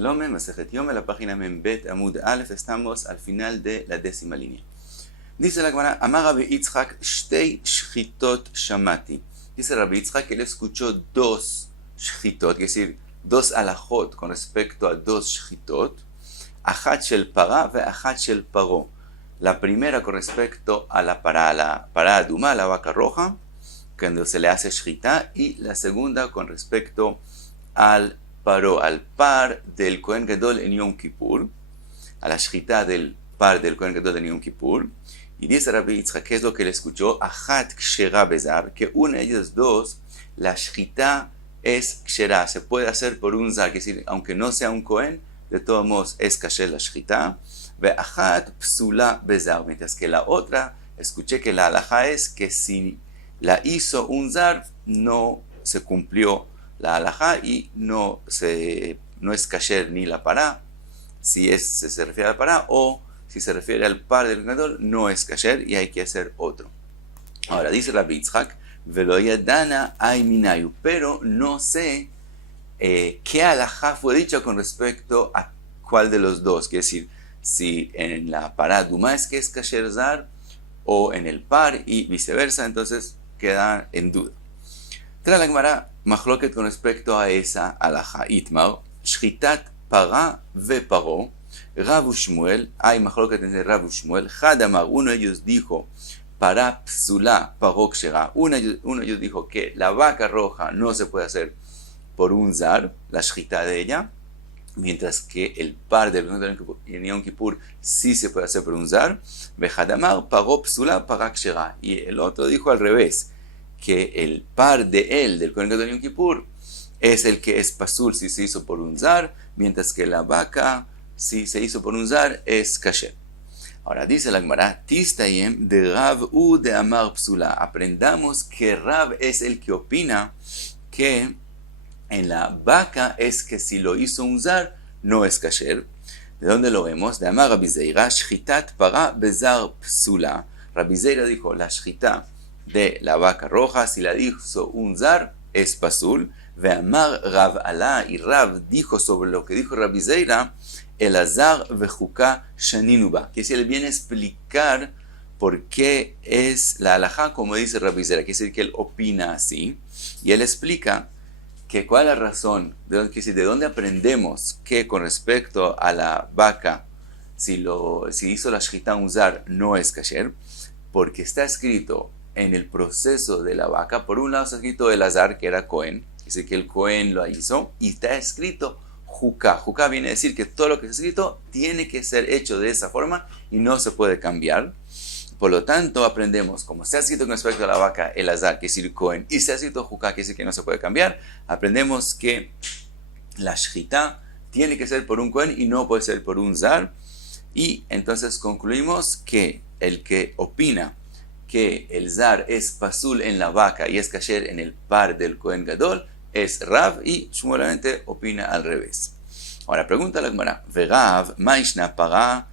Shalom, Masejet Yom, en la página Membet Amud Aleph, estamos al final de la 10ª línea. Dice la Gemara, Amar Rabbi Yitzchak, Shtei Shchitot Shamati. Dice Rabbi Yitzchak que él escuchó dos Shchitot, es decir, dos alajot con respecto a dos Shchitot, Achat Shel Para ve Achat Shel Paro. La primera con respecto a la para aduma, la vaca roja, cuando se le hace Shchita, y la segunda con respecto al Paró, al par del Kohen Gadol en Yom Kippur, a la Shchita del par del Kohen Gadol en Yom Kippur. Y dice Rabbi Yitzchak, ¿qué es lo que le escuchó? Achat Kshera Bezar, que una de ellas dos, la Shchita es Kshera, se puede hacer por un Zar, es decir, aunque no sea un Kohen, de todos modos es Kasher la Shchita. Ve Achat Psula Bezar, mientras que la otra, escuché que la halajá es que si la hizo un Zar, no se cumplió la halajá y no es kasher ni la pará, si se refiere a la pará, o si se refiere al par del ganador, no es kasher y hay que hacer otro. Ahora dice Rabbi Yitzchak, velo yadana ay minayu, pero no sé qué halajá fue dicha con respecto a cuál de los dos, quiere decir, si en la pará duma es que es kasher zar, o en el par y viceversa, entonces queda en duda. Trae la Gemara Machloket con respecto a esa halajá. Itmar, Shchitat para ve paró, Rav Ushmuel, hay Machloket entre Rav Ushmuel, Hadamar, uno de ellos dijo, para psula paró kshera, uno de ellos dijo que la vaca roja no se puede hacer por un zar, la shchita de ella, mientras que el par del Yom Kippur sí se puede hacer por un zar, Hadamar paró psula para kshera, y el otro dijo al revés, que el par de él, del Kohen Gadol Yom Kippur, es el que es pasul si se hizo por un zar, mientras que la vaca, si se hizo por un zar, es kasher. Ahora dice la Gemara, Tistayem de Rav u de Amar Psula. Aprendamos que Rav es el que opina que en la vaca es que si lo hizo un zar, no es kasher. ¿De dónde lo vemos? De Amar Rabbi Zeira, Shchitat para bezar psula. Rabbi Zeira dijo, la shchita de la vaca roja, si la hizo un zar, es pasul. Ve'amar Rav Alá, y Rav dijo sobre lo que dijo Rabbi Zeira, el azar vejuka shaninuba, que si él viene a explicar por qué es la halajá como dice Rabbi Zeira, que es decir que él opina así, y él explica que cuál es la razón, de dónde aprendemos que con respecto a la vaca, si hizo la shchita un zar, no es kasher, porque está escrito en el proceso de la vaca, por un lado está escrito el azar, que era Cohen, es decir, que el Cohen lo hizo, y está escrito Juká. Juká viene a decir que todo lo que está escrito tiene que ser hecho de esa forma y no se puede cambiar. Por lo tanto, aprendemos, como está escrito con respecto a la vaca, el azar, que es el Cohen, y está escrito Juká, que es decir que no se puede cambiar, aprendemos que la shchita tiene que ser por un Cohen y no puede ser por un zar, y entonces concluimos que el que opina que el zar es pasul en la vaca y es kasher en el par del Kohen Gadol, es Rav, y Shmuelamente opina al revés. Ahora pregunta la Gemara, Verav, Maishna para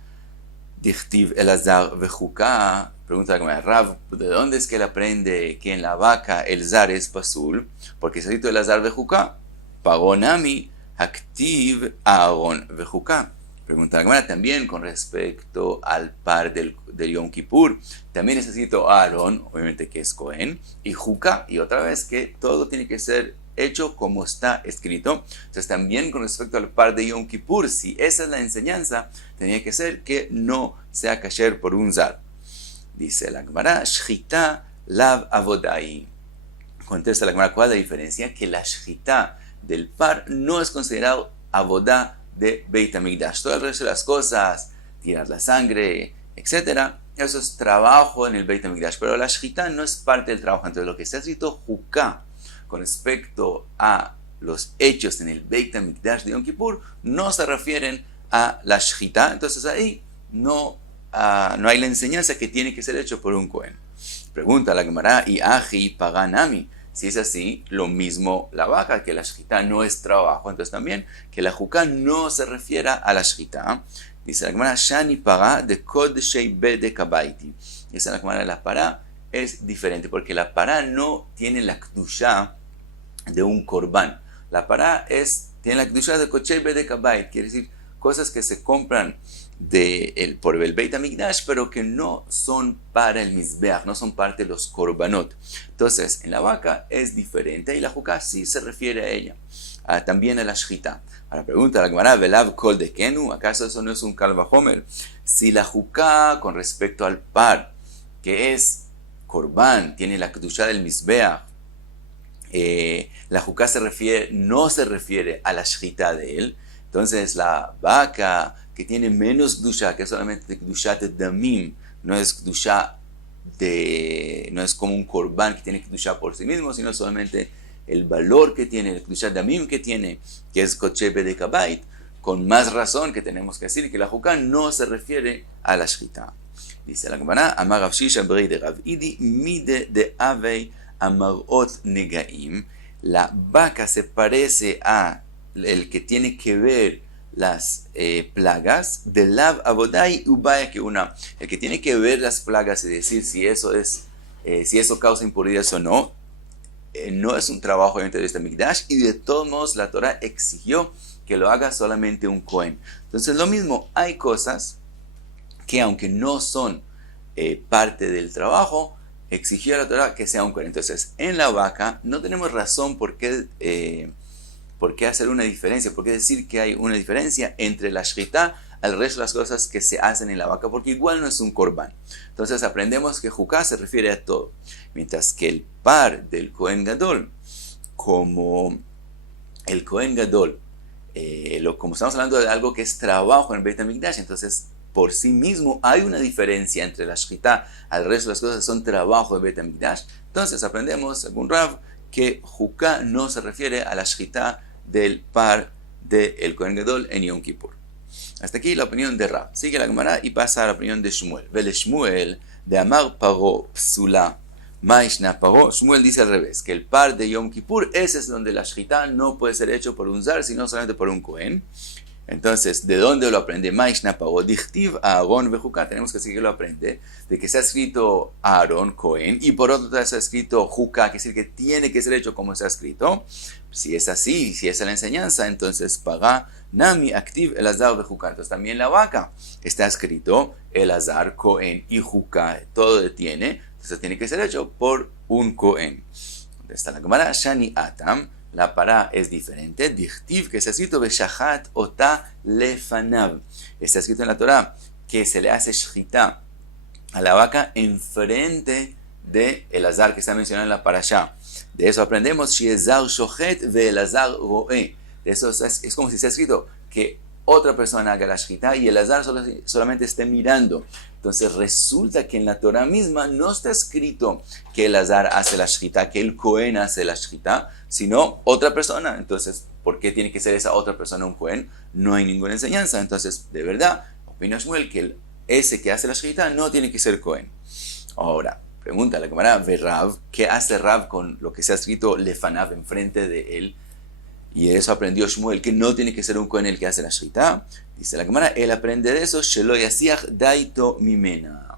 dichtiv el azar vejuka, pregunta la Gemara, Rav, ¿de dónde es que él aprende que en la vaca el zar es pasul? Porque se ha dicho el azar vejuka, pagonami, activ Aaron vejuka. Pregunta la Gemara también con respecto al par del Yom Kippur. También necesito Aarón, obviamente que es Cohen, y Juká, y otra vez que todo tiene que ser hecho como está escrito. Entonces también con respecto al par de Yom Kippur, si esa es la enseñanza, tenía que ser que no sea kasher por un zar. Dice la Gemara, Shchita lav avodai. Contesta la Gemara, ¿cuál es la diferencia? Que la shchita del par no es considerado avodá de Beit HaMikdash. Todo el resto de las cosas, tirar la sangre, etc., eso es trabajo en el Beit HaMikdash, pero la shchita no es parte del trabajo. Entonces lo que está escrito Juká con respecto a los hechos en el Beit HaMikdash de Yom Kippur no se refieren a la shchita, entonces ahí no hay la enseñanza que tiene que ser hecho por un Kohen. Pregunta la Gemara, y aji paganami. Si es así, lo mismo la vaca, que la shchita no es trabajo, entonces también que la juká no se refiera a la shchita. Dice la Gemara, shani para de kodshei bedek habaiti. Dice la Gemara, la para es diferente, porque la para no tiene la kdushá de un korban. La para es tiene la kedusha de kochei bedek habayit, quiere decir cosas que se compran por el Beit HaMikdash, pero que no son para el Mizbeach, no son parte de los korbanot. Entonces, en la vaca es diferente y la juká sí se refiere a ella, también a la shchita. Ahora pregunta la Gemara, velav kol dekenu, ¿acaso eso no es un kal vachomer? Si la juká con respecto al par, que es korban, tiene la kedusha del Mizbeach, la juká no se refiere a la shchita de él, entonces la vaca que tiene menos kedusha, que es solamente kedusha de damim, no es como un korban que tiene kedusha por sí mismo, sino solamente el valor que tiene, el kedusha damim que tiene, que es kochei bedek habayit, con más razón que tenemos que decir que la juká no se refiere a la shchita. Dice la Gemara, amar Rav Shisha brei de Rav Idi, mide de avei amarot negaim, la vaca se parece a el que tiene que ver las plagas de lav abodai ubaya que una, el que tiene que ver las plagas y decir si eso causa impuridades o no, no es un trabajo dentro de este Mikdash, y de todos modos la Torah exigió que lo haga solamente un Cohen. Entonces lo mismo, hay cosas que aunque no son parte del trabajo, exigió a la Torah que sea un Cohen. Entonces en la vaca no tenemos razón por qué hacer una diferencia, por qué decir que hay una diferencia entre la shchita al resto de las cosas que se hacen en la vaca, porque igual no es un korban. Entonces aprendemos que juká se refiere a todo, mientras que el par del Kohen Gadol, como el Kohen Gadol, como estamos hablando de algo que es trabajo en el Beit HaMikdash, entonces por sí mismo hay una diferencia entre la shchita al resto de las cosas que son trabajo del Beit HaMikdash. Entonces aprendemos, según Rav, que juká no se refiere a la shchita del par del Kohen Gadol en Yom Kippur. Hasta aquí la opinión de Rav. Sigue la Gemara y pasa a la opinión de Shmuel. Vele Shmuel de Amar Paro Psula Maishna Paro. Shmuel dice al revés, que el par de Yom Kippur, ese es donde la shchita no puede ser hecho por un zar, sino solamente por un Kohen. Entonces, ¿de dónde lo aprende? Maishna Paro Dichtiv Aaron Bejuká. Tenemos que seguirlo aprende de que está escrito Aaron, Cohen, y por otro lado está escrito Juká, que es decir que tiene que ser hecho como está escrito. Si es así, si esa es la enseñanza, entonces Pagá Nami Activ Elazar Bejuká. Entonces también la vaca está escrito Elazar, Cohen y Juká. Todo tiene, entonces tiene que ser hecho por un Cohen. ¿Dónde está la Gemara? Shani Atam. La pará es diferente. Dichtiv, que está escrito Beshahat Ota Lefanav. Está escrito en la Torah que se le hace shchita a la vaca enfrente de Elazar, que está mencionado en la parashá. De eso aprendemos Shiezar Shochet ve Elazar Roe. De eso es como si está escrito que otra persona haga la shchita y Elazar solamente esté mirando. Entonces resulta que en la Torah misma no está escrito que Elazar hace la shchita, que el Cohen hace la shchita, sino otra persona. Entonces, ¿por qué tiene que ser esa otra persona un Cohen? No hay ninguna enseñanza. Entonces, de verdad, opina Shmuel que ese que hace la shchita no tiene que ser Cohen. Ahora, pregunta la Gemara, ve Rav, ¿qué hace Rav con lo que se ha escrito Lefanav enfrente de él? Y eso aprendió Shmuel, que no tiene que ser un Cohen el que hace la shchita. Dice la Gemara, él aprende de eso, Shelo yasiach daito mimena.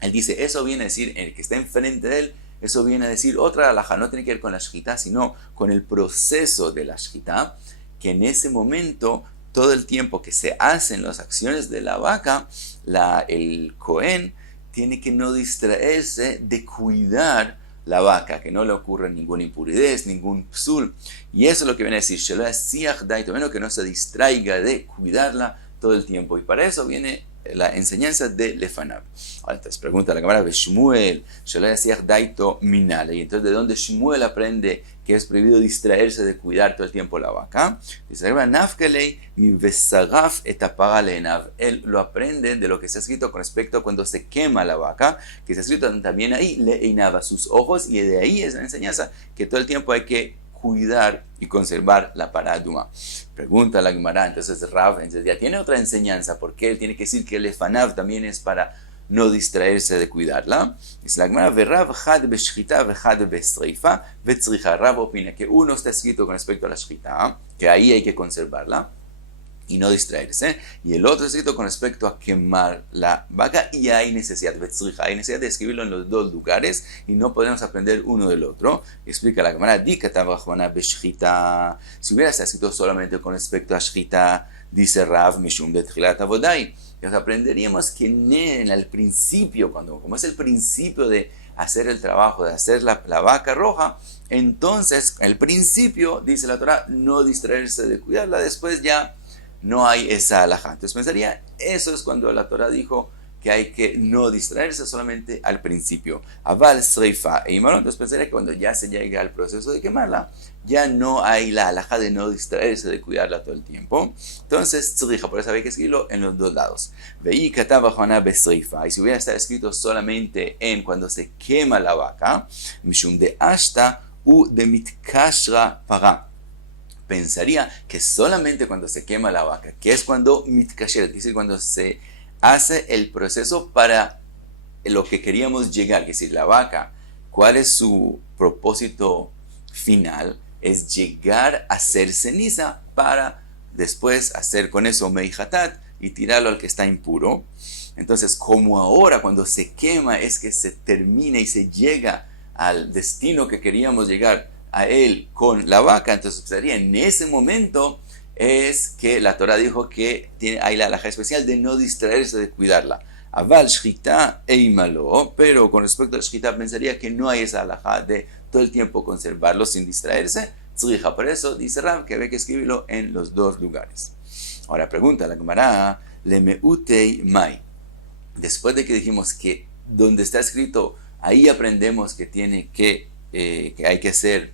Él dice, eso viene a decir, el que está enfrente de él, eso viene a decir otra halajá, no tiene que ver con la shchita, sino con el proceso de la shchita, que en ese momento, todo el tiempo que se hacen las acciones de la vaca, el Cohen tiene que no distraerse de cuidar la vaca, que no le ocurra ninguna impurez, ningún psul. Y eso es lo que viene a decir, que no se distraiga de cuidarla todo el tiempo. Y para eso viene la enseñanza de Lefanav. Entonces pregunta la Gemara de Shmuel, y entonces ¿de dónde Shmuel aprende que es prohibido distraerse de cuidar todo el tiempo la vaca? Dice la Gemara, él lo aprende de lo que se ha escrito con respecto a cuando se quema la vaca, que se ha escrito también ahí, leinava sus ojos, y de ahí es la enseñanza que todo el tiempo hay que cuidar y conservar la paraduma. Pregunta la Gemara, entonces Rav, entonces ya tiene otra enseñanza, porque él tiene que decir que el Lefanav también es para no distraerse de cuidarla. Dice la Gemara, Rav had beshchita vechad bestreifa vetzricha. Rav opina que uno está escrito con respecto a la shchita, que ahí hay que conservarla, y no distraerse. Y el otro escrito con respecto a quemar la vaca, y hay necesidad de escribirlo en los dos lugares y no podemos aprender uno del otro. Explica la Gemara, si hubiera estado escrito solamente con respecto a Shchita, dice Rav Mishum de Tchilat Avodai, aprenderíamos que en el principio, como es el principio de hacer el trabajo, de hacer la vaca roja, entonces al principio, dice la Torah, no distraerse de cuidarla, después ya no hay esa alajá. Entonces pensaría, eso es cuando la Torah dijo que hay que no distraerse solamente al principio. Aval sreifa e imalo, entonces pensaría que cuando ya se llega al proceso de quemarla, ya no hay la alajá de no distraerse, de cuidarla todo el tiempo. Entonces, tzrija, por eso había que escribirlo en los dos lados. Veí katava Juana besreifa, y si hubiera estado escrito solamente en cuando se quema la vaca, mishum de ashta u de mitkashra para. Pensaría que solamente cuando se quema la vaca, que es cuando mitkasher, es decir, cuando se hace el proceso para lo que queríamos llegar, es decir, la vaca, ¿cuál es su propósito final? Es llegar a ser ceniza para después hacer con eso meihatat y tirarlo al que está impuro. Entonces, como ahora cuando se quema es que se termina y se llega al destino que queríamos llegar a él con la vaca, entonces sería en ese momento es que la Torah dijo que hay la alajá especial de no distraerse, de cuidarla. Aval shchita eimalo, pero con respecto al shchita pensaría que no hay esa alajá de todo el tiempo conservarlo sin distraerse. Tzrija, por eso dice Rav que había que escribirlo en los dos lugares. Ahora pregunta la Gemara, lemeutei mai. Después de que dijimos que donde está escrito, ahí aprendemos que tiene que hay que hacer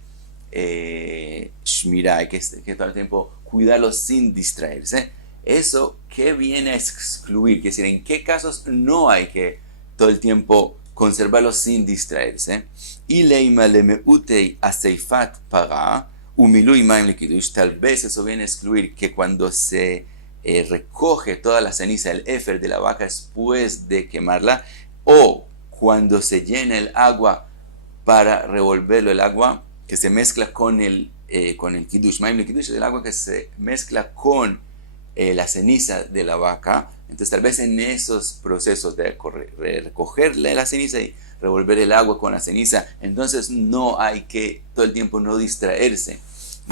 shmirá, hay que todo el tiempo cuidarlo sin distraerse. Eso, ¿qué viene a excluir? Es decir, ¿en qué casos no hay que todo el tiempo conservarlo sin distraerse? Y leima lemeutei aseifat para umilui maim lekidush. Tal vez eso viene a excluir que cuando se recoge toda la ceniza, el éfer de la vaca después de quemarla, o cuando se llena el agua para revolverlo, el agua que se mezcla con el kiddush. Maim le kiddush es el agua que se mezcla con la ceniza de la vaca. Entonces tal vez en esos procesos de recogerle la ceniza y revolver el agua con la ceniza, entonces no hay que todo el tiempo no distraerse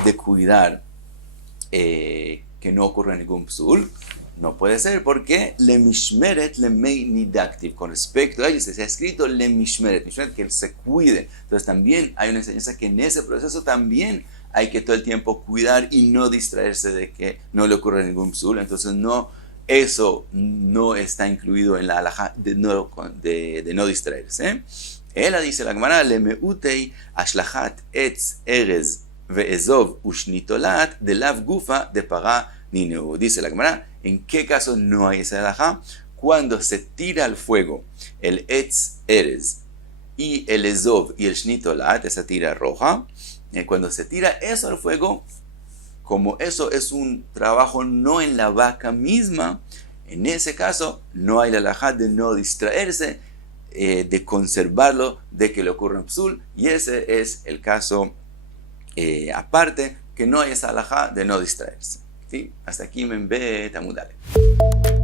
de cuidar que no ocurra ningún psul. No puede ser porque le mishmeret le mei nidactiv. Con respecto a ellos se ha escrito le mishmeret, que se cuide. Entonces también hay una enseñanza que en ese proceso también hay que todo el tiempo cuidar y no distraerse de que no le ocurra ningún psul. Entonces eso no está incluido en la halajá de no distraerse. Ella dice la Gemara le meutei ashlachat etz erez ve'ezov ushnitolat de lav gufa de para nineu. Dice la Gemara, ¿en qué caso no hay esa halajá? Cuando se tira al fuego el etz erez y el ezov y el shnitolat, esa tira roja, cuando se tira eso al fuego, como eso es un trabajo no en la vaca misma, en ese caso no hay la halajá de no distraerse, de conservarlo, de que le ocurra un psul, y ese es el caso aparte, que no hay esa halajá de no distraerse. ¿Sí? Hasta aquí Membet Amud Aleph.